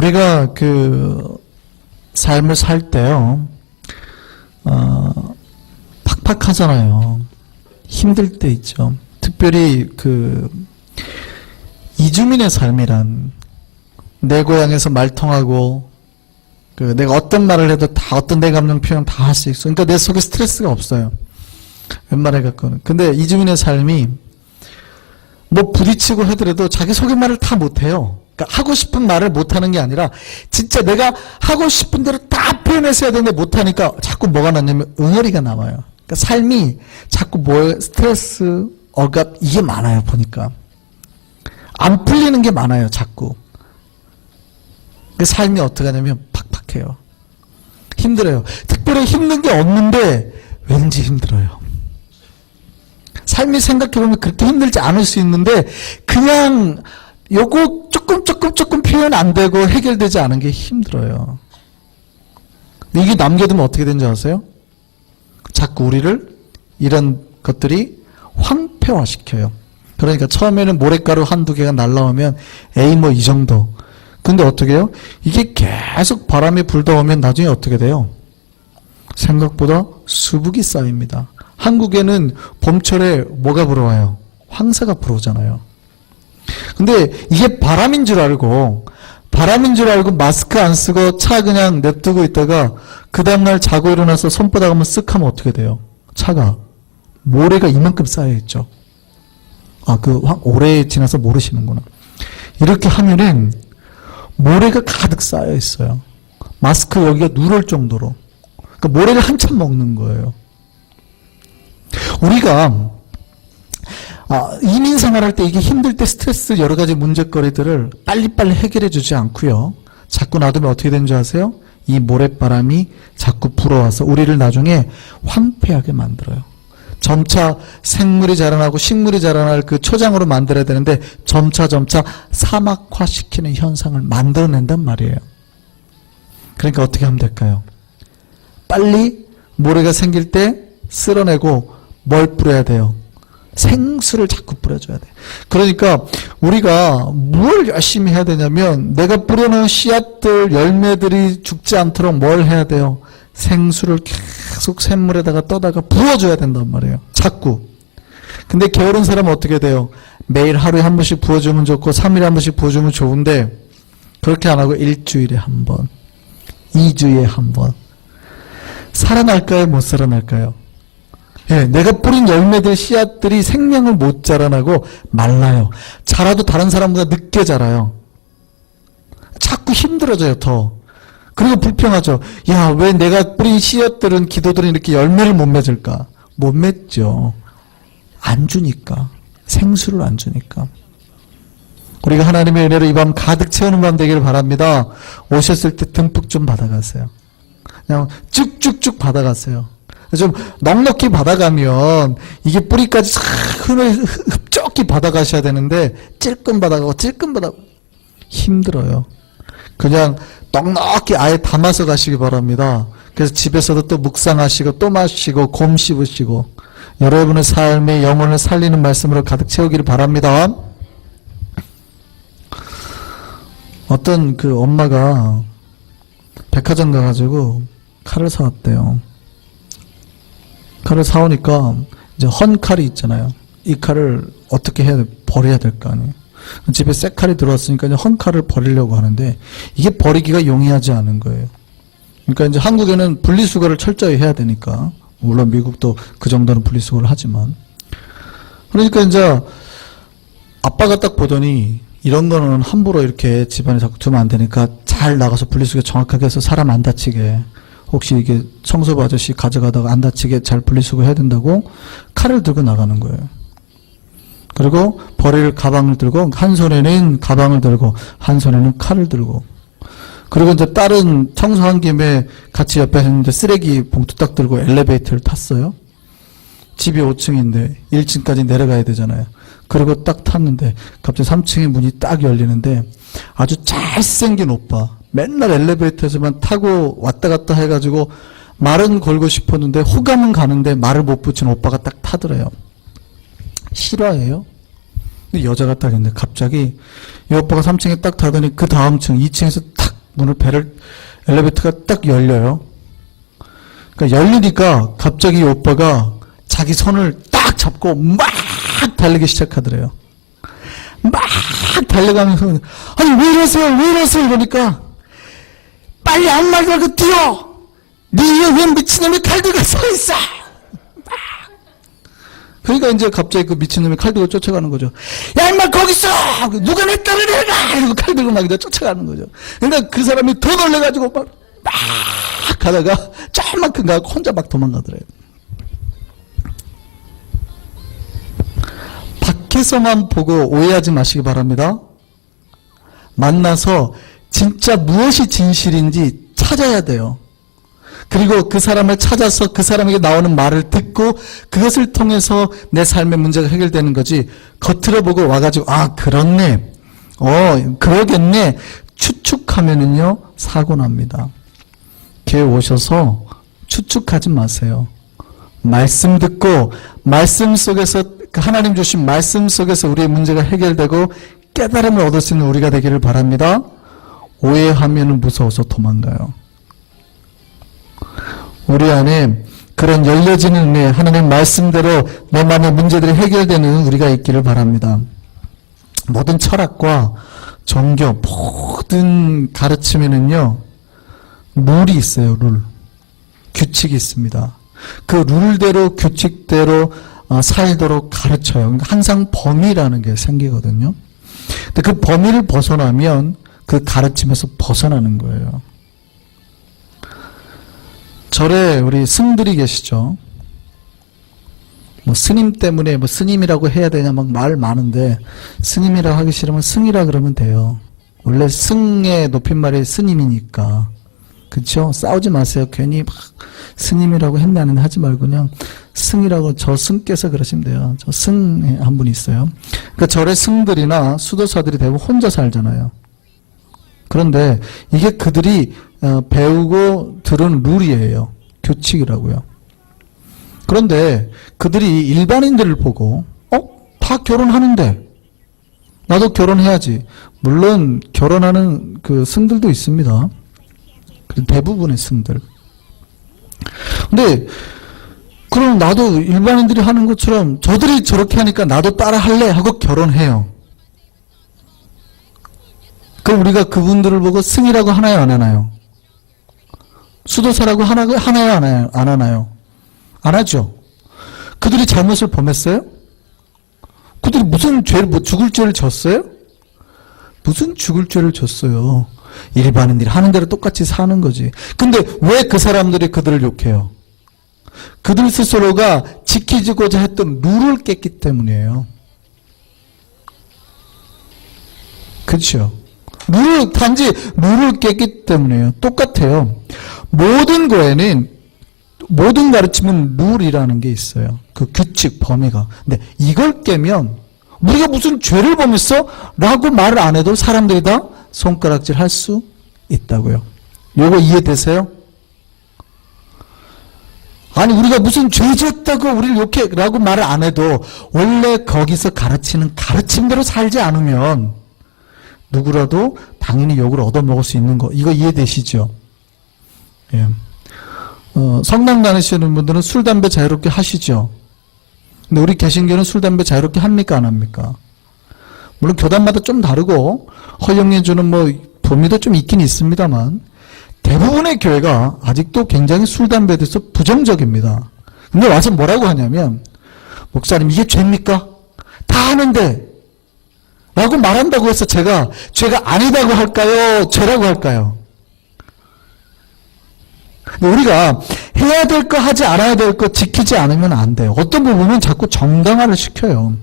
우리가 그 삶을 살 때요, 팍팍하잖아요. 힘들 때 있죠. 특별히 그 이주민의 삶이란, 내 고향에서 말통하고 그 내가 어떤 말을 해도 다 어떤 내 감정 표현 다 할 수 있어. 그러니까 내 속에 스트레스가 없어요. 웬만해 갖고는. 근데 이주민의 삶이 뭐 부딪히고 하더라도 자기 속의 말을 다 못해요. 그러니까 하고 싶은 말을 못하는 게 아니라 진짜 내가 하고 싶은 대로 다 표현해서 해야 되는데 못하니까 자꾸 뭐가 났냐면 응어리가 남아요. 그러니까 삶이 자꾸 스트레스, 억압 이게 많아요. 보니까 안 풀리는 게 많아요. 자꾸. 그 삶이 어떻게 하냐면 팍팍해요. 힘들어요. 특별히 힘든 게 없는데 왠지 힘들어요. 삶이 생각해보면 그렇게 힘들지 않을 수 있는데 그냥 요거 조금 표현 안 되고 해결되지 않은 게 힘들어요. 근데 이게 남겨두면 어떻게 되는지 아세요? 자꾸 우리를 이런 것들이 황폐화시켜요. 그러니까 처음에는 모래가루 한두 개가 날라오면 에이 뭐 이 정도. 근데 어떻게 해요? 이게 계속 바람이 불다 오면 나중에 어떻게 돼요? 생각보다 수북이 쌓입니다. 한국에는 봄철에 뭐가 불어와요? 황사가 불어오잖아요. 근데 이게 바람인 줄 알고 마스크 안 쓰고 차 그냥 냅두고 있다가 그 다음날 자고 일어나서 손바닥 한번 쓱 하면 어떻게 돼요? 차가 모래가 이만큼 쌓여있죠. 오래 지나서 모르시는구나. 이렇게 하면은 모래가 가득 쌓여 있어요. 마스크 여기가 누럴 정도로. 그러니까 모래를 한참 먹는 거예요. 우리가 이민 생활할 때 이게 힘들 때 스트레스 여러 가지 문제거리들을 빨리빨리 해결해 주지 않고요. 자꾸 놔두면 어떻게 되는 줄 아세요? 이 모래바람이 자꾸 불어와서 우리를 나중에 황폐하게 만들어요. 점차 생물이 자라나고 식물이 자라날 그 초장으로 만들어야 되는데 점차 사막화시키는 현상을 만들어낸단 말이에요. 그러니까 어떻게 하면 될까요? 빨리 모래가 생길 때 쓸어내고 뭘 뿌려야 돼요? 생수를 자꾸 뿌려줘야 돼. 그러니까 우리가 뭘 열심히 해야 되냐면 내가 뿌려놓은 씨앗들, 열매들이 죽지 않도록 뭘 해야 돼요? 생수를 계속 샘물에다가 떠다가 부어줘야 된단 말이에요. 자꾸. 근데 게으른 사람은 어떻게 돼요? 매일 하루에 한 번씩 부어주면 좋고 3일에 한 번씩 부어주면 좋은데 그렇게 안 하고 일주일에 한 번, 2주에 한 번. 살아날까요? 못 살아날까요? 예, 내가 뿌린 열매들, 씨앗들이 생명을 못 자라나고 말라요. 자라도 다른 사람보다 늦게 자라요. 자꾸 힘들어져요, 더. 그리고 불평하죠. 야, 왜 내가 뿌린 씨앗들은, 기도들은 이렇게 열매를 못 맺을까? 못 맺죠. 안 주니까. 생수를 안 주니까. 우리가 하나님의 은혜로 이 밤 가득 채우는 밤 되기를 바랍니다. 오셨을 때 듬뿍 좀 받아가세요. 그냥 쭉쭉쭉 받아가세요. 좀 넉넉히 받아가면 이게 뿌리까지 싹 흡족히 받아가셔야 되는데 찔끔 받아가고 힘들어요. 그냥 넉넉히 아예 담아서 가시기 바랍니다. 그래서 집에서도 또 묵상하시고 또 마시고 곰 씹으시고 여러분의 삶의 영혼을 살리는 말씀으로 가득 채우기를 바랍니다. 어떤 그 엄마가 백화점 가가지고 칼을 사왔대요. 칼을 사오니까 이제 헌 칼이 있잖아요. 이 칼을 어떻게 해야 돼? 버려야 될 거 아니에요. 집에 새 칼이 들어왔으니까 이제 헌 칼을 버리려고 하는데 이게 버리기가 용이하지 않은 거예요. 그러니까 이제 한국에는 분리수거를 철저히 해야 되니까, 물론 미국도 그 정도는 분리수거를 하지만, 그러니까 이제 아빠가 딱 보더니 이런 거는 함부로 이렇게 집안에 자꾸 두면 안 되니까 잘 나가서 분리수거 정확하게 해서 사람 안 다치게, 혹시 이게 청소부 아저씨 가져가다가 안 다치게 잘 분리수거 해야 된다고 칼을 들고 나가는 거예요. 그리고 버릴 가방을 들고 한 손에는 가방을 들고 한 손에는 칼을 들고, 그리고 이제 다른 청소한 김에 같이 옆에 있는데 쓰레기 봉투 딱 들고 엘리베이터를 탔어요. 집이 5층인데 1층까지 내려가야 되잖아요. 그리고 딱 탔는데 갑자기 3층의 문이 딱 열리는데 아주 잘생긴 오빠, 맨날 엘리베이터에서만 타고 왔다 갔다 해가지고 말은 걸고 싶었는데 호감은 가는데 말을 못 붙인 오빠가 딱 타더래요. 실화예요? 근데 여자가 딱 있는데 갑자기 이 오빠가 3층에 딱 타더니 그 다음 층 2층에서 탁 엘리베이터가 딱 열려요. 그러니까 열리니까 갑자기 이 오빠가 자기 손을 딱 잡고 막 달리기 시작하더래요. 막 달려가면서 아니 왜 이러세요? 왜 이러세요? 이러니까 빨리 아무 말 말고 뛰어! 네 위에 웬 미친놈이 칼 들고 서 있어! 그러니까 이제 갑자기 그 미친놈이 칼 들고 쫓아가는 거죠. 야 임마 거기 있어! 누가 내 딸을 내가! 이러고 칼 들고 막 쫓아가는 거죠. 그러니까 그 사람이 더 놀래가지고 막 가다가 조금만큼 가고 혼자 막 도망가더래요. 밖에서만 보고 오해하지 마시기 바랍니다. 만나서 진짜 무엇이 진실인지 찾아야 돼요. 그리고 그 사람을 찾아서 그 사람에게 나오는 말을 듣고 그것을 통해서 내 삶의 문제가 해결되는 거지, 겉으로 보고 와가지고 아 그렇네, 그러겠네 추측하면은요 사고 납니다. 교회 오셔서 추측하지 마세요. 말씀 듣고 말씀 속에서 하나님 주신 말씀 속에서 우리의 문제가 해결되고 깨달음을 얻을 수 있는 우리가 되기를 바랍니다. 오해하면 무서워서 도망가요. 우리 안에 그런 열려지는 은혜, 하나님 말씀대로 내 마음의 문제들이 해결되는 우리가 있기를 바랍니다. 모든 철학과 종교, 모든 가르침에는요 룰이 있어요. 룰, 규칙이 있습니다. 그 룰대로 규칙대로 살도록 가르쳐요. 그러니까 항상 범위라는 게 생기거든요. 근데 그 범위를 벗어나면 그 가르침에서 벗어나는 거예요. 절에 우리 스님들이 계시죠. 뭐 스님 때문에 뭐 스님이라고 해야 되냐 막 말 많은데, 스님이라고 하기 싫으면 승이라 그러면 돼요. 원래 승의 높임말이 스님이니까. 그렇죠? 싸우지 마세요. 괜히 막 스님이라고 했나는 하지 말고 그냥 승이라고, 저 승께서 그러시면 돼요. 저 승 한 분이 있어요. 그러니까 절의 승들이나 수도사들이 대부분 혼자 살잖아요. 그런데 이게 그들이 배우고 들은 룰이에요. 규칙이라고요. 그런데 그들이 일반인들을 보고 다 결혼하는데 나도 결혼해야지. 물론 결혼하는 그 승들도 있습니다. 대부분의 승들. 근데 그럼 나도 일반인들이 하는 것처럼 저들이 저렇게 하니까 나도 따라 할래 하고 결혼해요. 그럼 우리가 그분들을 보고 승이라고 하나요, 안 하나요? 수도사라고 하나요, 안 하나요? 안 하죠. 그들이 잘못을 범했어요? 그들이 무슨 죄를, 죽을 죄를 졌어요? 무슨 죽을 죄를 졌어요? 일반인들이 하는 대로 똑같이 사는 거지. 근데 왜 그 사람들이 그들을 욕해요? 그들 스스로가 지키고자 했던 룰을 깼기 때문이에요. 그렇죠? 단지 룰을 깼기 때문이에요. 똑같아요. 모든 거에는, 모든 가르침은 룰이라는 게 있어요. 그 규칙, 범위가. 근데 이걸 깨면 우리가 무슨 죄를 범했어? 라고 말을 안 해도 사람들이 다 손가락질 할 수 있다고요. 이거 이해되세요? 아니 우리가 무슨 죄 지었다고 우리를 욕해 라고 말을 안 해도 원래 거기서 가르치는 가르침대로 살지 않으면 누구라도 당연히 욕을 얻어먹을 수 있는 거, 이거 이해되시죠? 예. 성당 다니시는 분들은 술, 담배 자유롭게 하시죠? 근데 우리 개신교는 술, 담배 자유롭게 합니까? 안 합니까? 물론 교단마다 좀 다르고 허용해 주는 뭐 범위도 좀 있긴 있습니다만 대부분의 교회가 아직도 굉장히 술, 담배에 대해서 부정적입니다. 근데 와서 뭐라고 하냐면, 목사님 이게 죄입니까? 다 하는데 라고 말한다고 해서 제가 죄가 아니다고 할까요? 죄라고 할까요? 우리가 해야 될 거 하지 않아야 될 거 지키지 않으면 안 돼요. 어떤 부분은 자꾸 정당화를 시켜요.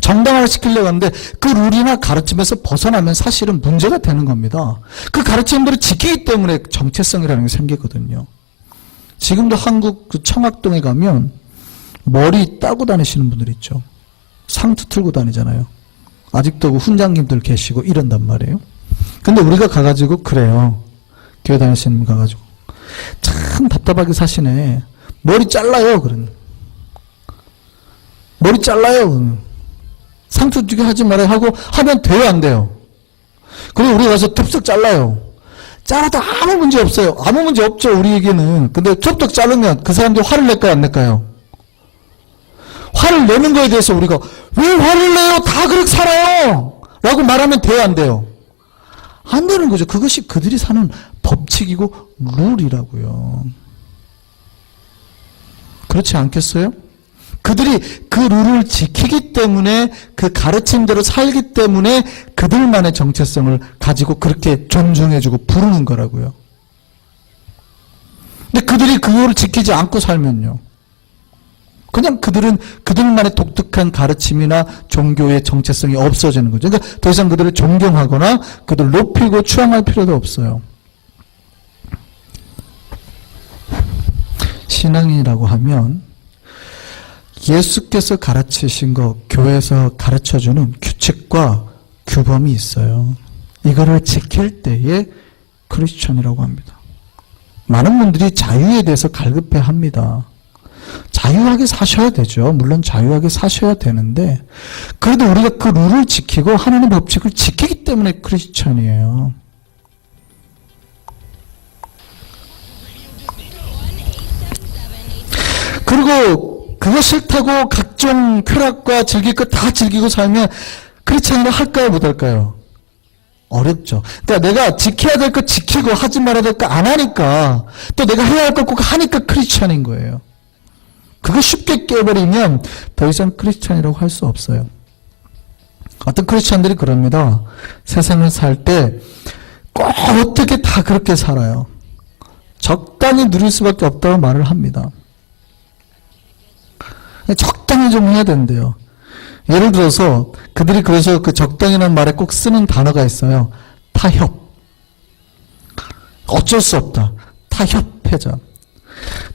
정당화를 시키려고 하는데 그 룰이나 가르침에서 벗어나면 사실은 문제가 되는 겁니다. 그 가르침들을 지키기 때문에 정체성이라는 게 생기거든요. 지금도 한국 그 청학동에 가면 머리 따고 다니시는 분들 있죠. 상투 틀고 다니잖아요. 아직도 그 훈장님들 계시고 이런단 말이에요. 근데 우리가 가가지고 그래요. 교회 다니시는 분 가가지고 참 답답하게 사시네. 머리 잘라요. 그런. 머리 잘라요. 상투 주게 하지 말아요 하고 하면 돼요, 안 돼요? 그리고 우리 가서 톱석 잘라요. 잘라도 아무 문제 없어요. 아무 문제 없죠, 우리에게는. 근데 톱석 자르면 그 사람들이 화를 낼까요, 안 낼까요? 화를 내는 거에 대해서 우리가 왜 화를 내요? 다 그렇게 살아요! 라고 말하면 돼요, 안 돼요? 안 되는 거죠. 그것이 그들이 사는 법칙이고 룰이라고요. 그렇지 않겠어요? 그들이 그 룰을 지키기 때문에, 그 가르침대로 살기 때문에 그들만의 정체성을 가지고 그렇게 존중해주고 부르는 거라고요. 근데 그들이 그거를 지키지 않고 살면요, 그냥 그들은 그들만의 독특한 가르침이나 종교의 정체성이 없어지는 거죠. 그러니까 더 이상 그들을 존경하거나 그들을 높이고 추앙할 필요도 없어요. 신앙이라고 하면 예수께서 가르치신 것, 교회에서 가르쳐주는 규칙과 규범이 있어요. 이거를 지킬 때에 크리스천이라고 합니다. 많은 분들이 자유에 대해서 갈급해 합니다. 자유하게 사셔야 되죠. 물론 자유하게 사셔야 되는데, 그래도 우리가 그 룰을 지키고 하나님의 법칙을 지키기 때문에 크리스천이에요. 그리고 그거 싫다고 각종 쾌락과 즐길 것 다 즐기고 살면 크리스천이라 할까요, 못할까요? 어렵죠. 그러니까 내가 지켜야 될 것 지키고 하지 말아야 될 거 안 하니까, 또 내가 해야 할 것 꼭 하니까 크리스천인 거예요. 그거 쉽게 깨버리면 더 이상 크리스천이라고 할 수 없어요. 어떤 크리스천들이 그럽니다. 세상을 살 때 꼭 어떻게 다 그렇게 살아요. 적당히 누릴 수밖에 없다고 말을 합니다. 적당히 좀 해야 된대요. 예를 들어서 그들이 그래서 그 적당이라는 말에 꼭 쓰는 단어가 있어요. 타협. 어쩔 수 없다. 타협해자.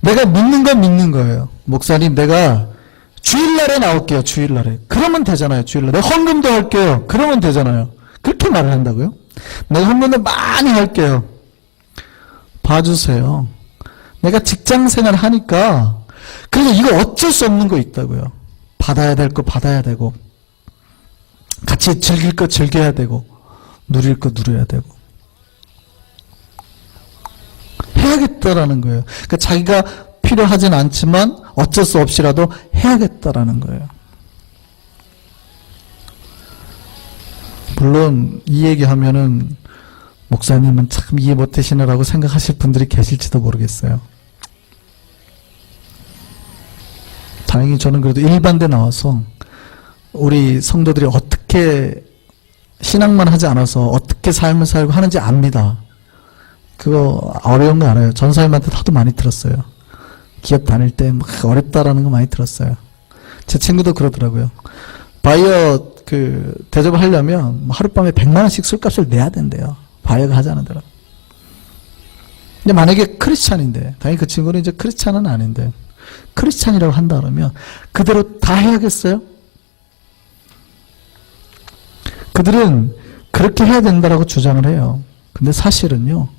내가 믿는 건 믿는 거예요. 목사님, 내가 주일날에 나올게요. 주일날에. 그러면 되잖아요. 주일날에. 내가 헌금도 할게요. 그러면 되잖아요. 그렇게 말을 한다고요? 내가 헌금도 많이 할게요. 봐주세요. 내가 직장생활 하니까 그래서 이거 어쩔 수 없는 거 있다고요. 받아야 될 거 받아야 되고, 같이 즐길 거 즐겨야 되고, 누릴 거 누려야 되고, 해야겠다라는 거예요. 그러니까 자기가 필요하진 않지만 어쩔 수 없이라도 해야겠다라는 거예요. 물론 이 얘기하면은 목사님은 참 이해 못하시느라고 생각하실 분들이 계실지도 모르겠어요. 다행히 저는 그래도 일반대 나와서 우리 성도들이 어떻게 신앙만 하지 않아서 어떻게 삶을 살고 하는지 압니다. 그거 어려운 거 알아요. 전사님한테 하도 많이 들었어요. 기업 다닐 때 막 어렵다라는 거 많이 들었어요. 제 친구도 그러더라고요. 바이어 그 대접을 하려면 하룻밤에 100만 원씩 술값을 내야 된대요. 바이어가 하지 않은 대로. 근데 만약에 크리스찬인데, 당연히 그 친구는 이제 크리스찬은 아닌데, 크리스찬이라고 한다 그러면 그대로 다 해야겠어요? 그들은 그렇게 해야 된다라고 주장을 해요. 근데 사실은요,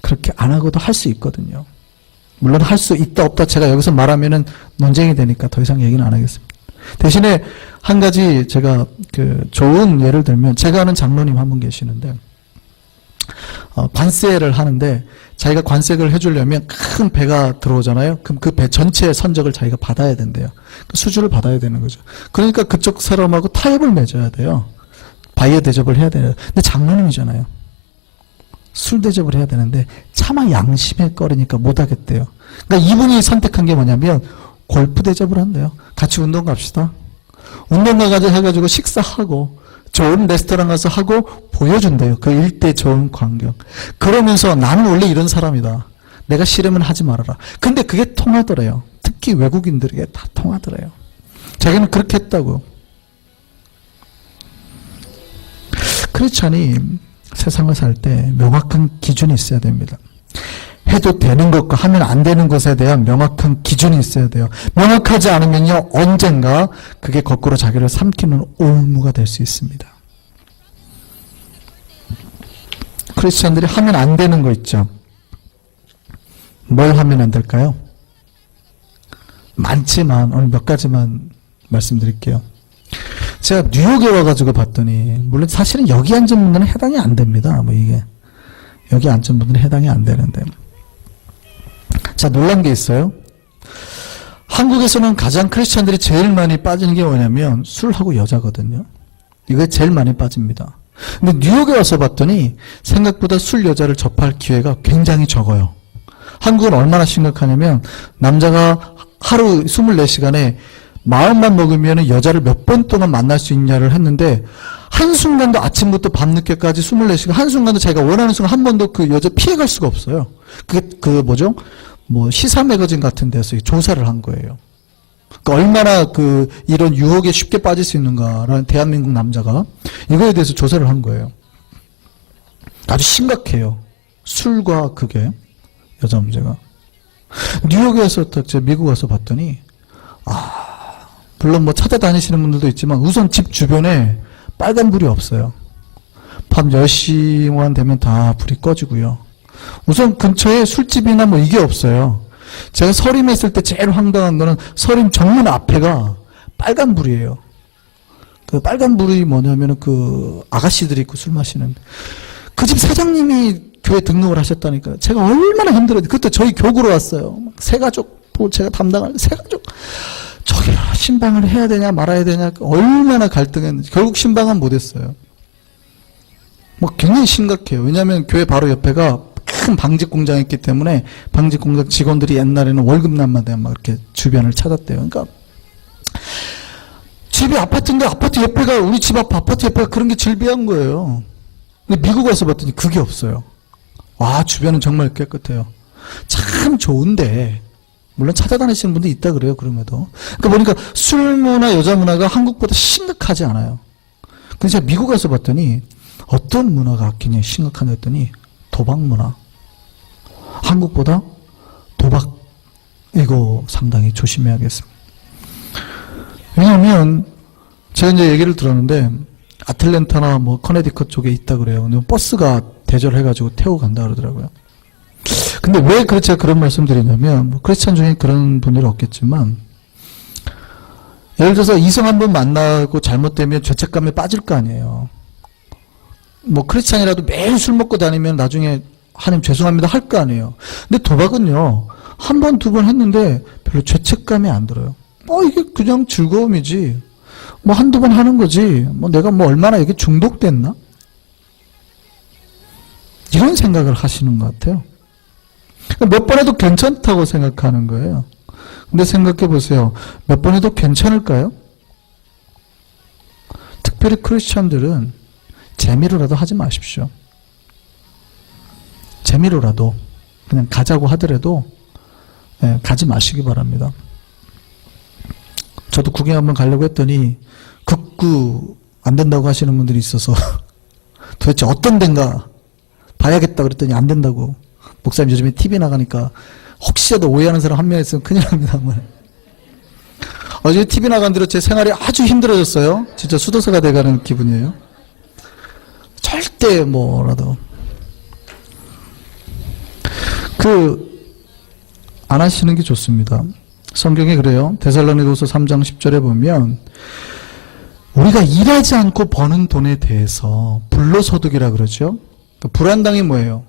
그렇게 안 하고도 할 수 있거든요. 물론 할 수 있다 없다 제가 여기서 말하면은 논쟁이 되니까 더 이상 얘기는 안 하겠습니다. 대신에 한 가지 제가 그 좋은 예를 들면, 제가 아는 장로님 한 분 계시는데 관세를 하는데 자기가 관세를 해주려면 큰 배가 들어오잖아요. 그럼 그 배 전체의 선적을 자기가 받아야 된대요. 그 수주를 받아야 되는 거죠. 그러니까 그쪽 사람하고 타협을 맺어야 돼요. 바이어 대접을 해야 돼요. 근데 장로님이잖아요. 술 대접을 해야 되는데 차마 양심에 꺼리니까 못 하겠대요. 그러니까 이분이 선택한 게 뭐냐면 골프 대접을 한대요. 같이 운동 갑시다. 운동 가가지고 해가지고 식사하고 좋은 레스토랑 가서 하고 보여준대요. 그 일대 좋은 광경. 그러면서 나는 원래 이런 사람이다. 내가 싫으면 하지 말아라. 근데 그게 통하더래요. 특히 외국인들에게 다 통하더래요. 자기는 그렇게 했다고. 크리스찬이 세상을 살 때 명확한 기준이 있어야 됩니다. 해도 되는 것과 하면 안 되는 것에 대한 명확한 기준이 있어야 돼요. 명확하지 않으면요, 언젠가 그게 거꾸로 자기를 삼키는 올무가 될 수 있습니다. 크리스천들이 하면 안 되는 거 있죠. 뭘 하면 안 될까요? 많지만 오늘 몇 가지만 말씀드릴게요. 제가 뉴욕에 와가지고 봤더니, 물론 사실은 여기 앉은 분들은 해당이 안 됩니다. 뭐 이게. 여기 앉은 분들은 해당이 안 되는데. 자, 놀란 게 있어요. 한국에서는 가장 크리스찬들이 제일 많이 빠지는 게 뭐냐면 술하고 여자거든요. 이거에 제일 많이 빠집니다. 근데 뉴욕에 와서 봤더니 생각보다 술 여자를 접할 기회가 굉장히 적어요. 한국은 얼마나 심각하냐면 남자가 하루 24시간에 마음만 먹으면 여자를 몇 번 동안 만날 수 있냐를 했는데 한순간도 아침부터 밤늦게까지 24시간 한순간도 자기가 원하는 순간 한 번도 그 여자 피해갈 수가 없어요. 그게 뭐죠? 뭐 시사 매거진 같은 데서 조사를 한 거예요. 그러니까 얼마나 이런 유혹에 쉽게 빠질 수 있는가라는 대한민국 남자가 이거에 대해서 조사를 한 거예요. 아주 심각해요. 술과 그게 여자 문제가. 뉴욕에서 제가 미국 와서 봤더니 물론 뭐 찾아다니시는 분들도 있지만 우선 집 주변에 빨간불이 없어요. 밤 10시만 되면 다 불이 꺼지고요. 우선 근처에 술집이나 뭐 이게 없어요. 제가 서림에 있을 때 제일 황당한 거는 서림 정문 앞에가 빨간불이에요. 그 빨간불이 뭐냐면은 그 아가씨들이 있고 술 마시는 그 집 사장님이 교회 등록을 하셨다니까요. 제가 얼마나 힘들었는데 그때 저희 교구로 왔어요. 세 가족 제가 담당할 세 가족 저기 신방을 해야 되냐 말아야 되냐 얼마나 갈등했는지 결국 신방은 못했어요. 뭐 굉장히 심각해요. 왜냐하면 교회 바로 옆에가 큰 방직 공장이 있기 때문에 방직 공장 직원들이 옛날에는 월급 날마다 막 이렇게 주변을 찾았대요. 그러니까 집이 아파트인데 아파트 옆에가 우리 집 앞 아파트 옆에가 그런 게 즐비한 거예요. 근데 미국 와서 봤더니 그게 없어요. 와 주변은 정말 깨끗해요. 참 좋은데 물론 찾아다니시는 분도 있다 그래요. 그럼에도 그러니까 보니까 술 문화 여자 문화가 한국보다 심각하지 않아요. 근데 제가 미국 와서 봤더니 어떤 문화가 굉장히 심각한가 했더니 도박 문화. 한국보다 도박 이거 상당히 조심해야겠습니다. 왜냐하면 제가 이제 얘기를 들었는데 아틀랜타나 뭐 커네디컷 쪽에 있다 그래요. 근데 버스가 대절해가지고 태우고 간다 그러더라고요. 근데 왜 제가 그런 말씀 드리냐면 뭐 크리스찬 중에 그런 분들이 없겠지만 예를 들어서 이성 한 번 만나고 잘못되면 죄책감에 빠질 거 아니에요. 뭐 크리스찬이라도 매일 술 먹고 다니면 나중에 하나님 죄송합니다 할 거 아니에요. 근데 도박은요 한 번, 두 번 했는데 별로 죄책감이 안 들어요. 이게 그냥 즐거움이지. 뭐 한두 번 하는 거지. 뭐 내가 뭐 얼마나 이게 중독됐나? 이런 생각을 하시는 것 같아요. 몇 번 해도 괜찮다고 생각하는 거예요. 근데 생각해 보세요. 몇 번 해도 괜찮을까요? 특별히 크리스찬들은 재미로라도 하지 마십시오. 재미로라도 그냥 가자고 하더라도 가지 마시기 바랍니다. 저도 구경 한번 가려고 했더니 극구 안 된다고 하시는 분들이 있어서 도대체 어떤 데인가 봐야겠다 그랬더니 안 된다고. 목사님 요즘에 TV 나가니까 혹시라도 오해하는 사람 한 명 있으면 큰일 납니다. 어제 TV 나간 뒤로 제 생활이 아주 힘들어졌어요. 진짜 수도사가 돼가는 기분이에요. 절대 뭐라도 안 하시는 게 좋습니다. 성경에 그래요. 데살로니가후서 3장 10절에 보면 우리가 일하지 않고 버는 돈에 대해서 불로소득이라 그러죠. 그러니까 불안당이 뭐예요?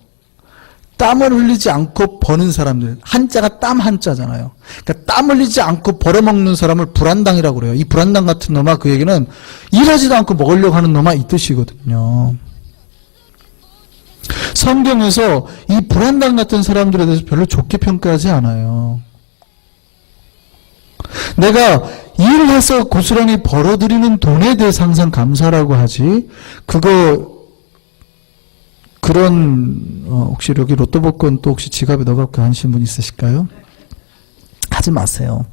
땀을 흘리지 않고 버는 사람들. 한자가 땀 한자잖아요. 그러니까 땀 흘리지 않고 벌어먹는 사람을 불안당이라고 그래요. 이 불안당 같은 놈아 그 얘기는 일하지도 않고 먹으려고 하는 놈아 이 뜻이거든요. 성경에서 이 불안당 같은 사람들에 대해서 별로 좋게 평가하지 않아요. 내가 일해서 고스란히 벌어들이는 돈에 대해서 항상 감사라고 하지 혹시 여기 로또 복권 또 혹시 지갑에 넣어갖고 하신 분 있으실까요? 하지 마세요.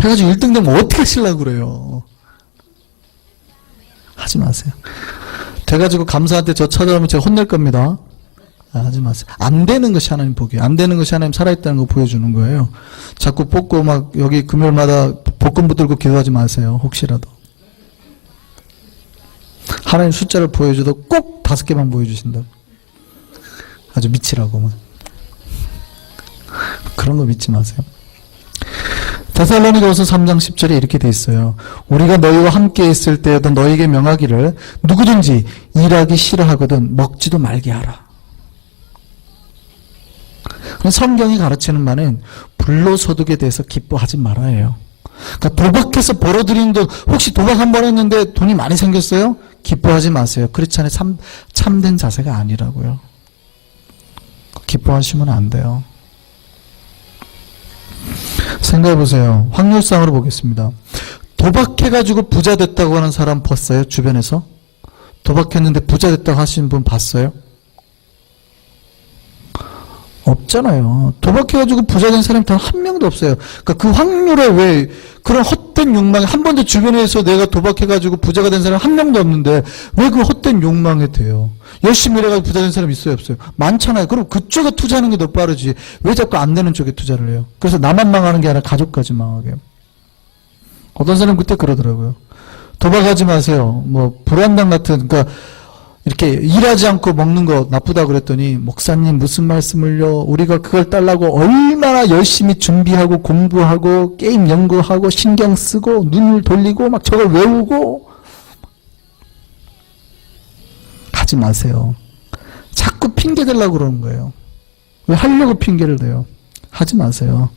해가지고 1등 되면 어떻게 하시려고 그래요? 하지 마세요. 돼가지고 감사한테 저 찾아오면 제가 혼낼 겁니다. 하지 마세요. 안 되는 것이 하나님 보기에. 안 되는 것이 하나님 살아있다는 거 보여주는 거예요. 자꾸 뽑고 막 여기 금요일마다 복권 붙들고 기도하지 마세요. 혹시라도. 하나님 숫자를 보여줘도 꼭 5개만 보여주신다. 아주 미치라고. 그런 거 믿지 마세요. 데살로니가후서 3장 10절에 이렇게 돼 있어요. 우리가 너희와 함께 있을 때에도 너희에게 명하기를 누구든지 일하기 싫어하거든 먹지도 말게 하라. 성경이 가르치는 바는 불로소득에 대해서 기뻐하지 말아요. 그러니까 도박해서 벌어들인 돈, 혹시 도박 한 번 했는데 돈이 많이 생겼어요? 기뻐하지 마세요. 그렇지 않아요. 참된 자세가 아니라고요. 기뻐하시면 안 돼요. 생각해보세요. 확률상으로 보겠습니다. 도박해가지고 부자 됐다고 하는 사람 봤어요? 주변에서? 도박했는데 부자 됐다고 하시는 분 봤어요? 없잖아요. 도박해가지고 부자 된 사람이 단 한 명도 없어요. 그러니까 그 확률에 왜 그런 헛된 욕망에 한 번도 주변에서 내가 도박해가지고 부자가 된 사람 한 명도 없는데 왜 그 헛된 욕망에 돼요? 열심히 일해가지고 부자 된 사람 있어요, 없어요? 많잖아요. 그럼 그쪽에 투자하는 게 더 빠르지. 왜 자꾸 안 되는 쪽에 투자를 해요? 그래서 나만 망하는 게 아니라 가족까지 망하게. 어떤 사람 그때 그러더라고요. 도박하지 마세요. 뭐 불안당 같은, 그러니까 이렇게 일하지 않고 먹는 거 나쁘다 그랬더니 목사님 무슨 말씀을요? 우리가 그걸 따려고 얼마나 열심히 준비하고 공부하고 게임 연구하고 신경 쓰고 눈을 돌리고 막 저걸 외우고. 하지 마세요. 자꾸 핑계 대려고 그러는 거예요. 왜 하려고 핑계를 대요? 하지 마세요.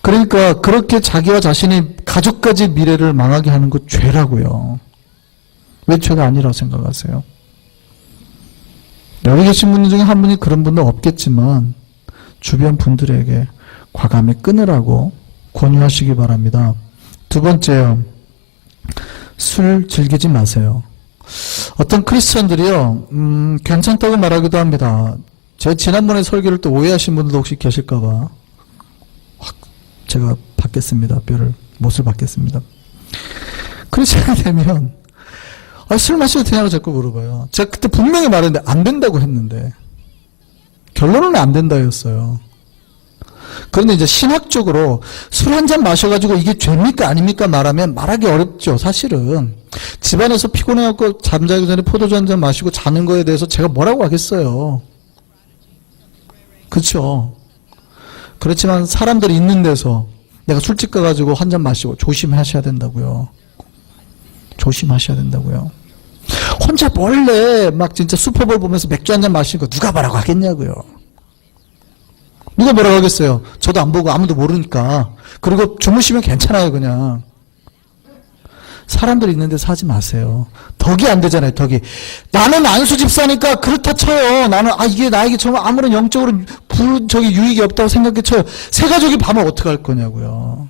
그러니까 그렇게 자기와 자신의 가족까지 미래를 망하게 하는 거 죄라고요. 왜 죄가 아니라고 생각하세요? 여기 계신 분 중에 한 분이 그런 분도 없겠지만 주변 분들에게 과감히 끊으라고 권유하시기 바랍니다. 두 번째요. 술 즐기지 마세요. 어떤 크리스천들이요, 괜찮다고 말하기도 합니다. 제가 지난번에 설교를 또 오해하신 분들도 혹시 계실까봐 확 제가 받겠습니다. 못을 받겠습니다. 크리스천이 되면 술 마셔도 되냐고 자꾸 물어봐요. 제가 그때 분명히 말했는데 안 된다고 했는데 결론은 안 된다였어요. 그런데 이제 신학적으로 술 한 잔 마셔가지고 이게 죄입니까 아닙니까 말하면 말하기 어렵죠. 사실은 집안에서 피곤해갖고 잠자기 전에 포도주 한 잔 마시고 자는 거에 대해서 제가 뭐라고 하겠어요. 그렇죠. 그렇지만 사람들이 있는 데서 내가 술집 가가지고 한 잔 마시고 조심하셔야 된다고요. 조심하셔야 된다고요. 혼자 몰래 막 진짜 슈퍼볼 보면서 맥주 한 잔 마시는 거 누가 뭐라고 하겠냐고요. 누가 뭐라고 하겠어요. 저도 안 보고 아무도 모르니까. 그리고 주무시면 괜찮아요 그냥. 사람들 있는 데서 하지 마세요. 덕이 안 되잖아요. 덕이. 나는 안수 집사니까 그렇다 쳐요. 나는 이게 나에게 정말 아무런 영적으로 유익이 없다고 생각해 쳐요. 새 가족이 밤을 어떻게 할 거냐고요.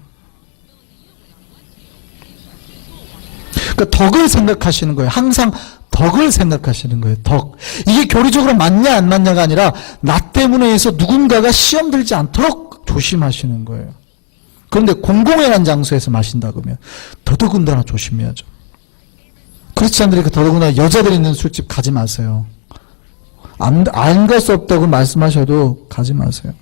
그러니까 덕을 생각하시는 거예요. 항상 덕을 생각하시는 거예요. 덕. 이게 교리적으로 맞냐 안 맞냐가 아니라 나 때문에 해서 누군가가 시험 들지 않도록 조심하시는 거예요. 그런데 공공연한 장소에서 마신다 그러면 더더군다나 조심해야죠. 크리스찬들이 더더군다나 여자들 있는 술집 가지 마세요. 안 갈 수 없다고 말씀하셔도 가지 마세요.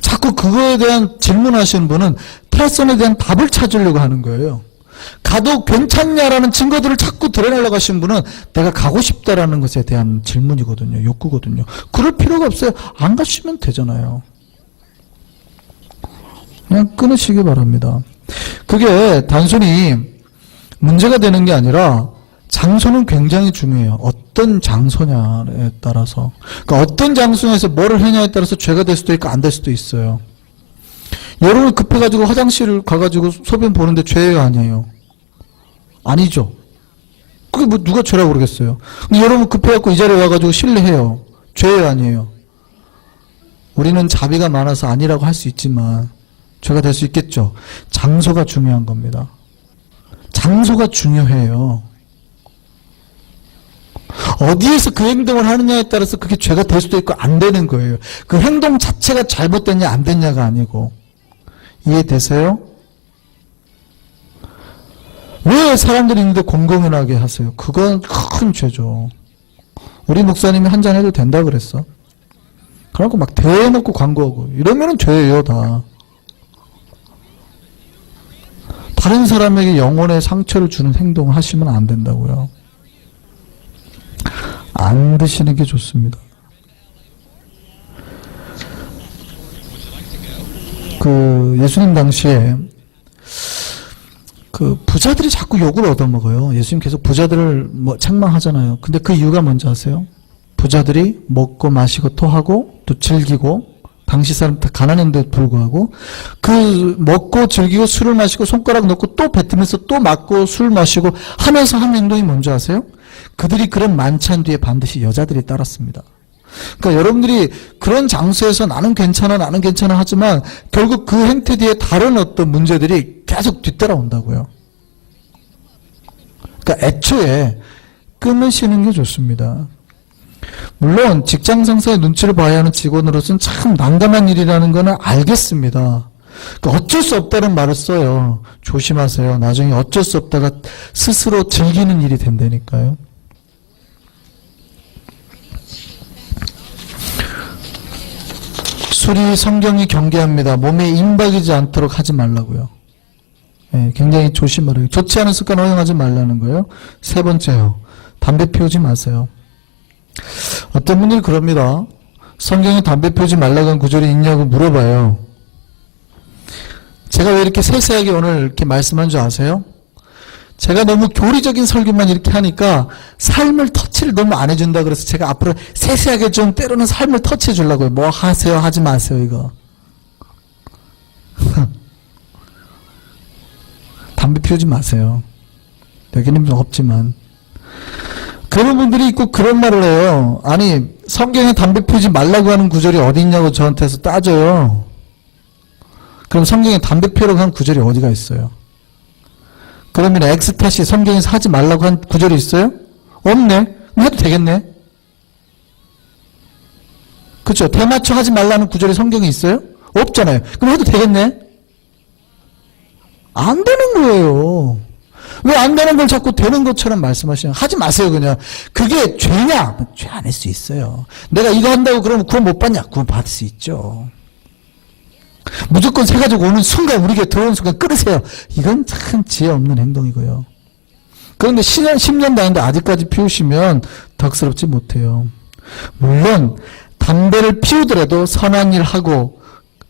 자꾸 그거에 대한 질문하시는 분은 탈선에 대한 답을 찾으려고 하는 거예요. 가도 괜찮냐라는 증거들을 자꾸 드러내려고 하시는 분은 내가 가고 싶다라는 것에 대한 질문이거든요. 욕구거든요. 그럴 필요가 없어요. 안 가시면 되잖아요. 그냥 끊으시기 바랍니다. 그게 단순히 문제가 되는 게 아니라 장소는 굉장히 중요해요. 어떤 장소냐에 따라서. 그러니까 어떤 장소에서 뭐를 하냐에 따라서 죄가 될 수도 있고 안 될 수도 있어요. 여러분 급해가지고 화장실을 가가지고 소변 보는데 죄예요 아니에요? 아니죠. 그게 뭐 누가 죄라고 그러겠어요. 근데 여러분 급해갖고 이 자리에 와가지고 실례해요. 죄예요 아니에요? 우리는 자비가 많아서 아니라고 할 수 있지만 죄가 될 수 있겠죠. 장소가 중요한 겁니다. 장소가 중요해요. 어디에서 그 행동을 하느냐에 따라서 그게 죄가 될 수도 있고 안 되는 거예요. 그 행동 자체가 잘못됐냐 안 됐냐가 아니고. 이해되세요? 왜 사람들이 있는데 공공연하게 하세요? 그건 큰 죄죠. 우리 목사님이 한잔 해도 된다 그랬어. 그러고 막 대놓고 광고하고 이러면은 죄예요 다. 다른 사람에게 영혼의 상처를 주는 행동을 하시면 안 된다고요. 안 드시는 게 좋습니다. 예수님 당시에 그 부자들이 자꾸 욕을 얻어먹어요. 예수님 계속 부자들을 뭐 책망하잖아요. 근데 그 이유가 뭔지 아세요? 부자들이 먹고 마시고 토하고 또 즐기고, 당시 사람 다 가난했는데도 불구하고 그 먹고 즐기고 술을 마시고 손가락 넣고 또 뱉으면서 또 맞고 술 마시고 하면서 하는 행동이 뭔지 아세요? 그들이 그런 만찬 뒤에 반드시 여자들이 따랐습니다. 그러니까 여러분들이 그런 장소에서 나는 괜찮아 하지만 결국 그 행태 뒤에 다른 어떤 문제들이 계속 뒤따라온다고요. 그러니까 애초에 끊으시는 게 좋습니다. 물론 직장 상사의 눈치를 봐야 하는 직원으로서는 참 난감한 일이라는 거는 알겠습니다. 그러니까 어쩔 수 없다는 말을 써요. 조심하세요. 나중에 어쩔 수 없다가 스스로 즐기는 일이 된다니까요. 술이 성경이 경계합니다. 몸에 임박이지 않도록 하지 말라고요. 네, 굉장히 조심하라고. 좋지 않은 습관 허용하지 말라는 거예요. 세 번째요. 담배 피우지 마세요. 어떤 분들이 그럽니다. 성경에 담배 피우지 말라고 한 구절이 있냐고 물어봐요. 제가 왜 이렇게 세세하게 오늘 이렇게 말씀한 줄 아세요? 제가 너무 교리적인 설교만 이렇게 하니까 삶을 터치를 너무 안 해준다 그래서 제가 앞으로 세세하게 좀 때로는 삶을 터치해 주려고요. 뭐 하세요 하지 마세요 이거. 담배 피우지 마세요. 여기는 없지만 그런 분들이 있고 그런 말을 해요. 아니 성경에 담배 피우지 말라고 하는 구절이 어디 있냐고 저한테서 따져요. 그럼 성경에 담배 피우라고 한 구절이 어디가 있어요? 그러면 엑스타시 성경에서 하지 말라고 한 구절이 있어요? 없네. 그럼 해도 되겠네. 그렇죠? 대마초 하지 말라는 구절이 성경에 있어요? 없잖아요. 그럼 해도 되겠네. 안 되는 거예요. 왜 안 되는 걸 자꾸 되는 것처럼 말씀하시냐. 하지 마세요 그냥. 그게 죄냐? 죄 아닐 수 있어요. 내가 이거 한다고 그러면 구원 못 받냐? 구원 받을 수 있죠. 무조건 새 가지고 오는 순간 우리에게 들어오는 순간 끊으세요. 이건 참 지혜 없는 행동이고요. 그런데 10년 다녔는데 아직까지 피우시면 덕스럽지 못해요. 물론 담배를 피우더라도 선한 일 하고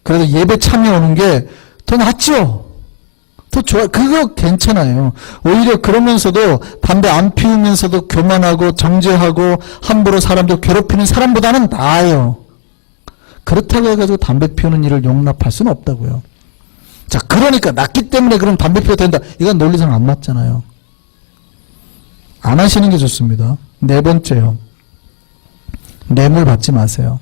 그래도 예배 참여 오는 게 더 낫죠. 더 좋아. 그거 괜찮아요. 오히려 그러면서도 담배 안 피우면서도 교만하고 정죄하고 함부로 사람들 괴롭히는 사람보다는 나아요. 그렇다고 해가지고 담배 피우는 일을 용납할 수는 없다고요. 자, 그러니까 낫기 때문에 그럼 담배 피워도 된다. 이건 논리상 안 맞잖아요. 안 하시는 게 좋습니다. 네 번째요. 뇌물 받지 마세요.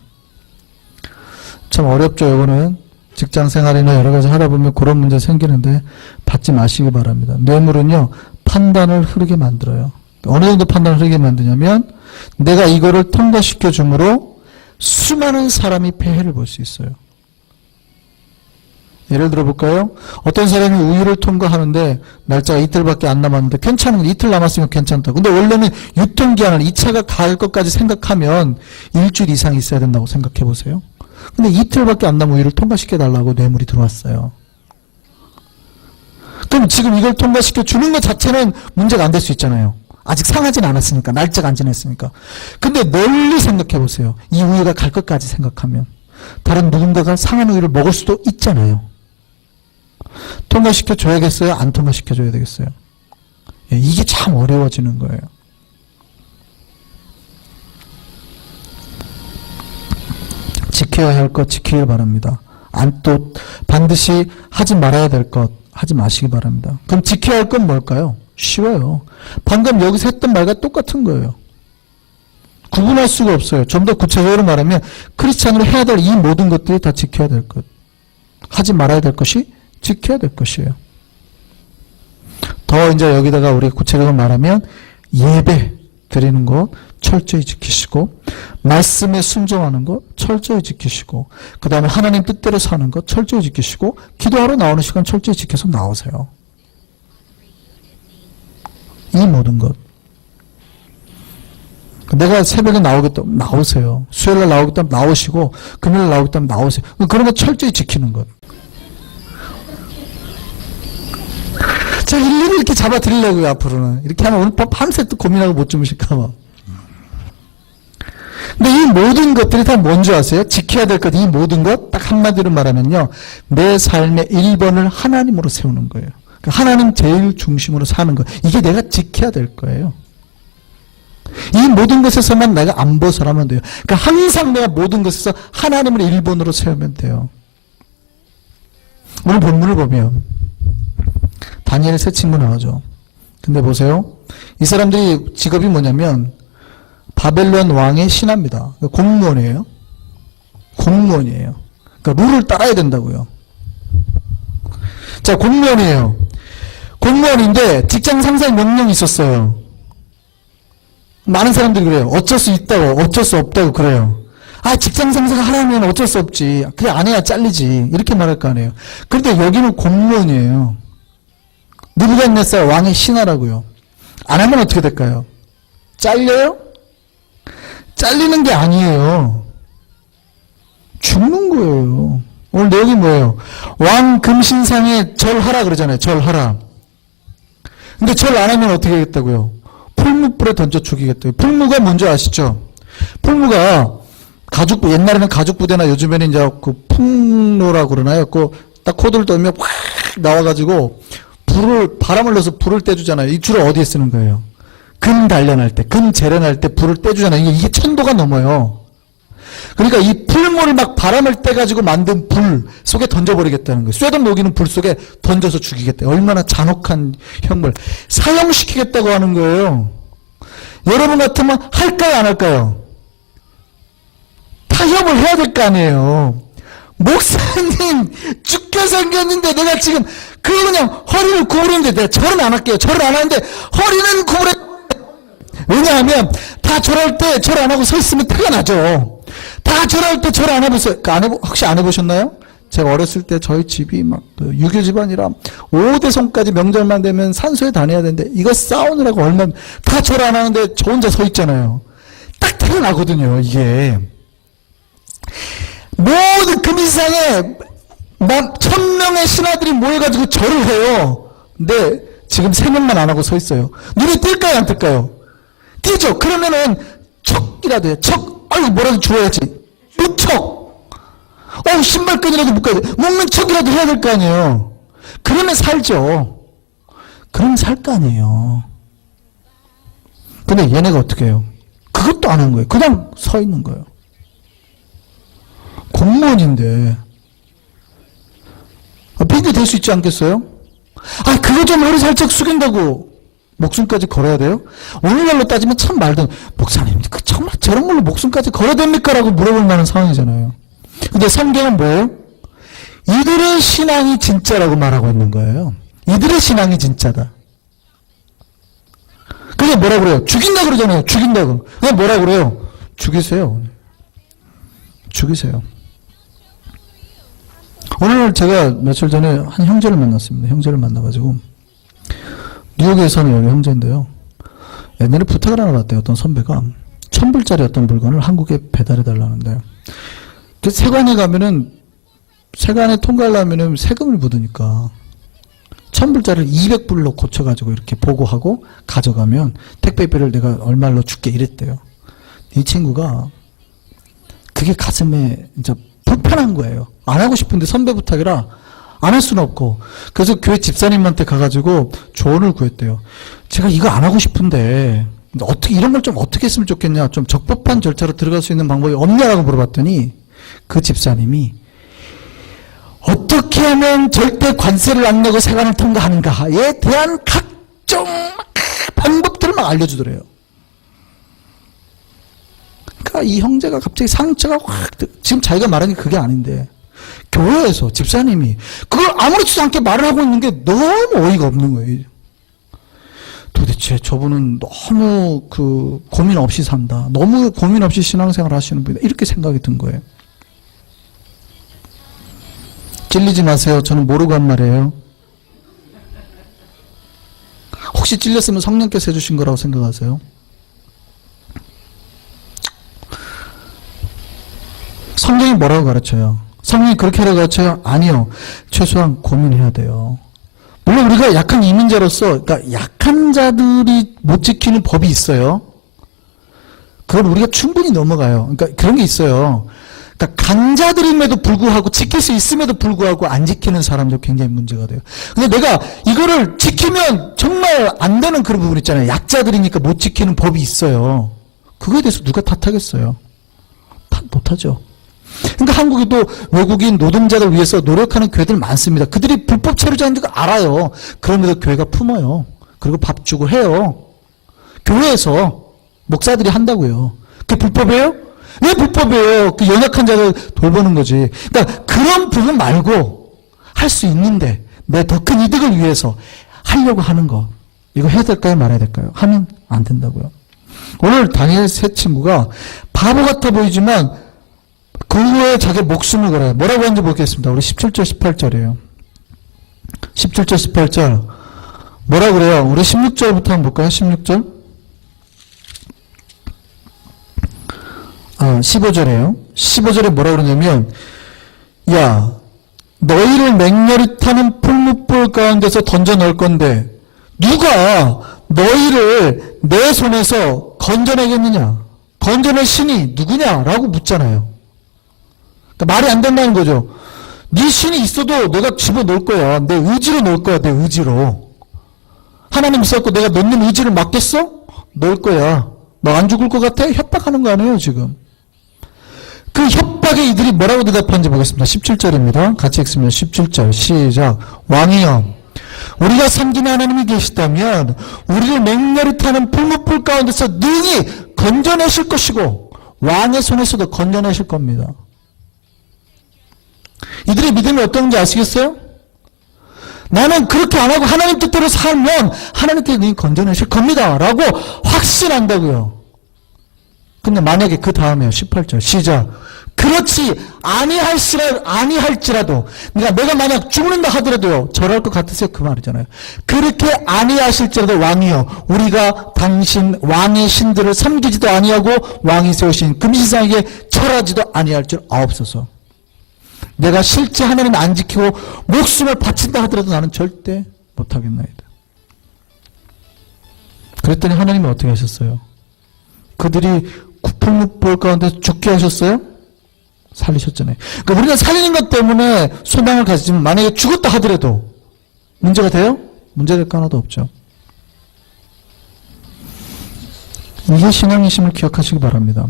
참 어렵죠. 이거는 직장 생활이나 여러 가지 하다 보면 그런 문제 생기는데 받지 마시기 바랍니다. 뇌물은요, 판단을 흐르게 만들어요. 어느 정도 판단을 흐르게 만드냐면 내가 이거를 통과시켜 줌으로 수많은 사람이 폐해를 볼 수 있어요. 예를 들어볼까요? 어떤 사람이 우유를 통과하는데 날짜가 이틀밖에 안 남았는데 괜찮은 이틀 남았으면 괜찮다. 근데 원래는 유통기한을 이 차가 갈 것까지 생각하면 일주일 이상 있어야 된다고 생각해 보세요. 근데 이틀밖에 안 남은 우유를 통과시켜달라고 뇌물이 들어왔어요. 그럼 지금 이걸 통과시켜 주는 것 자체는 문제가 안 될 수 있잖아요. 아직 상하진 않았으니까, 날짜가 안 지났으니까. 근데 멀리 생각해 보세요. 이 우유가 갈 것까지 생각하면 다른 누군가가 상한 우유를 먹을 수도 있잖아요. 통과시켜 줘야겠어요? 안 통과시켜 줘야 되겠어요? 예, 이게 참 어려워지는 거예요. 지켜야 할 것 지키길 바랍니다. 또 반드시 하지 말아야 될 것 하지 마시기 바랍니다. 그럼 지켜야 할 건 뭘까요? 쉬워요. 방금 여기서 했던 말과 똑같은 거예요. 구분할 수가 없어요. 좀 더 구체적으로 말하면 크리스찬으로 해야 될 이 모든 것들이 다 지켜야 될 것. 하지 말아야 될 것이 지켜야 될 것이에요. 더 이제 여기다가 우리 구체적으로 말하면 예배 드리는 것 철저히 지키시고 말씀에 순종하는 것 철저히 지키시고 그 다음에 하나님 뜻대로 사는 것 철저히 지키시고 기도하러 나오는 시간 철저히 지켜서 나오세요. 이 모든 것. 내가 새벽에 나오겠다 나오세요. 수요일날 나오겠다 나오시고 금요일 나오겠다 나오세요. 그런 거 철저히 지키는 것. 제가 일일이 이렇게 잡아드리려고요. 앞으로는 이렇게 하면 오늘 밤새 또 고민하고 못 주무실까 봐. 근데 이 모든 것들이 다 뭔지 아세요? 지켜야 될 것, 이 모든 것, 딱 한마디로 말하면요. 내 삶의 1번을 하나님으로 세우는 거예요. 그러니까 하나님 제일 중심으로 사는 거. 이게 내가 지켜야 될 거예요. 이 모든 것에서만 내가 안 벗어나면 돼요. 그러니까 항상 내가 모든 것에서 하나님을 1번으로 세우면 돼요. 오늘 본문을 보면 다니엘 세 친구 나오죠. 근데 보세요. 이 사람들이 직업이 뭐냐면 바벨론 왕의 신하입니다. 공무원이에요. 공무원이에요. 그러니까 룰을 따라야 된다고요. 자, 공무원이에요. 공무원인데 직장 상사의 명령이 있었어요. 많은 사람들이 그래요. 어쩔 수 있다고, 어쩔 수 없다고 그래요. 아, 직장 상사가 하라면 어쩔 수 없지. 그래, 안 해야 잘리지. 이렇게 말할 거 아니에요. 그런데 여기는 공무원이에요. 느부갓네살 왕의 신하라고요. 안 하면 어떻게 될까요? 잘려요? 잘리는 게 아니에요. 죽는 거예요. 오늘 내용이 뭐예요? 왕 금신상에 절하라 그러잖아요. 절하라. 근데 절 안 하면 어떻게 하겠다고요? 풀무불에 던져 죽이겠다고요. 풀무가 뭔지 아시죠? 풀무가 가죽, 옛날에는 가죽부대나 요즘에는 이제 그 풍로라고 그러나요? 그 딱 코드를 떨면 확 나와가지고 바람을 넣어서 불을 떼주잖아요. 이 줄을 어디에 쓰는 거예요? 금 단련할 때, 금 재련할 때 불을 떼주잖아요. 이게 1000도가 넘어요. 그러니까 이 풀물을 막 바람을 떼가지고 만든 불 속에 던져버리겠다는 거예요. 쇠든 녹이는 불 속에 던져서 죽이겠다. 얼마나 잔혹한 형벌. 사형시키겠다고 하는 거예요. 여러분 같으면 할까요, 안 할까요? 타협을 해야 될 거 아니에요. 목사님, 죽게 생겼는데 내가 지금 그냥 허리를 구부리는데 내가 절은 안 할게요. 절을 안 하는데 허리는 구부려. 왜냐하면 다 절할 때 절 안 하고 서 있으면 태가 나죠. 다 절할 때 절 안 해보세요. 혹시 안 해보셨나요? 제가 어렸을 때 저희 집이 막 유교 집안이라 5대손까지 명절만 되면 산소에 다녀야 되는데 이거 싸우느라고 얼마나 다 절 안 하는데 저 혼자 서 있잖아요. 딱 태가 나거든요. 이게 모든 금인상에 1000명의 신하들이 모여가지고 절을 해요. 근데 지금 3명만 안 하고 서 있어요. 눈에 띌까요, 안 뜰까요? 띄죠. 그러면은 척이라도 해요. 척. 아이고 뭐라도 주워야지. 척. 신발끈이라도 묶어야 돼. 묶는 척이라도 해야 될 거 아니에요. 그러면 살죠. 그러면 살 거 아니에요. 근데 얘네가 어떻게 해요? 그것도 안 한 거예요. 그냥 서 있는 거예요. 공무원인데 핑계 댈 수 있지 않겠어요? 그거 좀 머리 살짝 숙인다고 목숨까지 걸어야 돼요? 오늘날로 따지면 참 말도 목사님 정말 저런 걸로 목숨까지 걸어야 됩니까? 라고 물어볼 만한 상황이잖아요. 근데 성경은 뭐예요? 이들의 신앙이 진짜라고 말하고 있는 거예요. 이들의 신앙이 진짜다. 그게 뭐라 그래요? 죽인다 그러잖아요. 죽인다고. 그게 뭐라 그래요? 죽이세요. 죽이세요. 오늘 제가 며칠 전에 한 형제를 만났습니다. 형제를 만나가지고 뉴욕에 사는 여기 형제인데요. 옛날에 부탁을 하나 받대요. 어떤 선배가 1000불짜리 어떤 물건을 한국에 배달해달라는데 그 세관에 가면은 세관에 통과하려면은 세금을 묻으니까 1000불짜리를 200불로 고쳐가지고 이렇게 보고하고 가져가면 택배비를 내가 얼마로 줄게 이랬대요. 이 친구가 그게 가슴에 이제 불편한 거예요. 안 하고 싶은데 선배 부탁이라 안 할 수는 없고. 그래서 교회 집사님한테 가가지고 조언을 구했대요. 제가 이거 안 하고 싶은데 어떻게 이런 걸 좀 어떻게 했으면 좋겠냐. 좀 적법한 절차로 들어갈 수 있는 방법이 없냐라고 물어봤더니 그 집사님이 어떻게 하면 절대 관세를 안 내고 세관을 통과하는가에 대한 각종 방법들을 막 알려주더래요. 그러니까 이 형제가 갑자기 상처가 확 지금 자기가 말한 게 그게 아닌데 교회에서 집사님이 그걸 아무렇지도 않게 말을 하고 있는 게 너무 어이가 없는 거예요. 도대체 저분은 너무 고민 없이 산다. 너무 고민 없이 신앙생활 하시는 분이다. 이렇게 생각이 든 거예요. 찔리지 마세요. 저는 모르고 한 말이에요. 혹시 찔렸으면 성령께서 해주신 거라고 생각하세요? 성경이 뭐라고 가르쳐요? 성경이 그렇게 하라고 가르쳐요? 아니요. 최소한 고민해야 돼요. 물론 우리가 약한 이민자로서, 그러니까 약한 자들이 못 지키는 법이 있어요. 그건 우리가 충분히 넘어가요. 그러니까 그런 게 있어요. 그러니까 강자들임에도 불구하고 지킬 수 있음에도 불구하고 안 지키는 사람도 굉장히 문제가 돼요. 근데 내가 이거를 지키면 정말 안 되는 그런 부분 있잖아요. 약자들이니까 못 지키는 법이 있어요. 그거에 대해서 누가 탓하겠어요? 탓 못하죠. 그러니까 한국에도 외국인 노동자들 위해서 노력하는 교회들 많습니다. 그들이 불법 체류자인 줄 알아요. 그럼에도 교회가 품어요. 그리고 밥 주고 해요. 교회에서 목사들이 한다고요. 그게 불법이에요? 왜 불법이에요? 그 연약한 자를 돌보는 거지. 그러니까 그런 부분 말고 할 수 있는데 내 더 큰 이득을 위해서 하려고 하는 거, 이거 해야 될까요? 말아야 될까요? 하면 안 된다고요. 오늘 다니엘 세 친구가 바보 같아 보이지만 그 후에 자기 목숨을 걸어요. 뭐라고 하는지 보겠습니다. 우리 17절 18절이에요. 17절 18절 뭐라고 그래요? 우리 16절부터 한번 볼까요? 16절 15절이에요. 15절에 뭐라고 그러냐면, 야, 너희를 맹렬히 타는 풀무불 가운데서 던져 넣을 건데 누가 너희를 내 손에서 건져내겠느냐? 건져낼 신이 누구냐라고 묻잖아요. 그러니까 말이 안 된다는 거죠. 네 신이 있어도 내가 집어넣을 거야. 내 의지로 넣을 거야. 내 의지로. 하나님 있었고 내가 넣는 의지를 막겠어? 넣을 거야. 너 안 죽을 것 같아? 협박하는 거 아니에요 지금. 그 협박에 이들이 뭐라고 대답하는지 보겠습니다. 17절입니다. 같이 읽으면 17절 시작. 왕이여, 우리가 섬기는 하나님이 계시다면 우리를 맹렬히 타는 풀무불 가운데서 능히 건져내실 것이고 왕의 손에서도 건져내실 겁니다. 이들의 믿음이 어떤지 아시겠어요? 나는 그렇게 안 하고 하나님 뜻대로 살면 하나님께서 능히 건져내실 겁니다 라고 확신한다고요. 근데 만약에 그 다음에요. 18절 시작. 그렇지 아니할지라도 내가 만약 죽는다 하더라도요. 절할 것 같으세요? 그 말이잖아요. 그렇게 아니하실지라도 왕이여, 우리가 당신 왕의 신들을 섬기지도 아니하고 왕이 세우신 금신상에게 절하지도 아니할 줄 아옵소서. 내가 실제 하나님 안 지키고 목숨을 바친다 하더라도 나는 절대 못하겠나이다. 그랬더니 하나님이 어떻게 하셨어요? 그들이 풀무불 가운데 죽게 하셨어요? 살리셨잖아요. 그러니까 우리가 살리는 것 때문에 소망을 가지지만 만약에 죽었다 하더라도 문제가 돼요? 문제될 거 하나도 없죠. 이게 신앙이심을 기억하시기 바랍니다.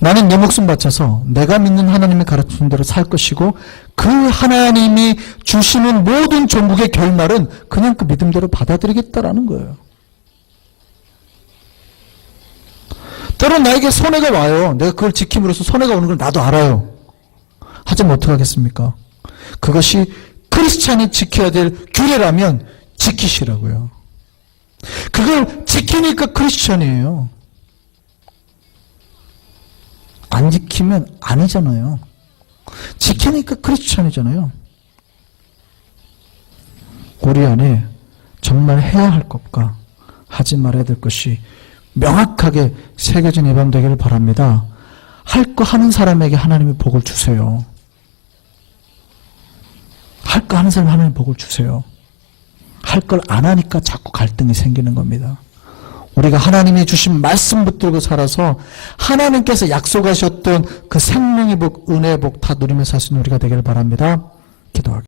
나는 내 목숨 바쳐서 내가 믿는 하나님이 가르치는 대로 살 것이고 그 하나님이 주시는 모든 종국의 결말은 그냥 그 믿음대로 받아들이겠다라는 거예요. 때로는 나에게 손해가 와요. 내가 그걸 지킴으로써 손해가 오는 걸 나도 알아요. 하지만 어떻게 하겠습니까? 그것이 크리스찬이 지켜야 될 규례라면 지키시라고요. 그걸 지키니까 크리스찬이에요. 안 지키면 아니잖아요. 지키니까 크리스찬이잖아요. 우리 안에 정말 해야 할 것과 하지 말아야 될 것이 명확하게 새겨진 이 밤 되기를 바랍니다. 할 거 하는 사람에게 하나님이 복을 주세요. 할 거 하는 사람에 하나님이 복을 주세요. 할 걸 안 하니까 자꾸 갈등이 생기는 겁니다. 우리가 하나님이 주신 말씀 붙들고 살아서 하나님께서 약속하셨던 그 생명의 복, 은혜의 복 다 누리며 살 수 있는 우리가 되기를 바랍니다. 기도하겠습니다.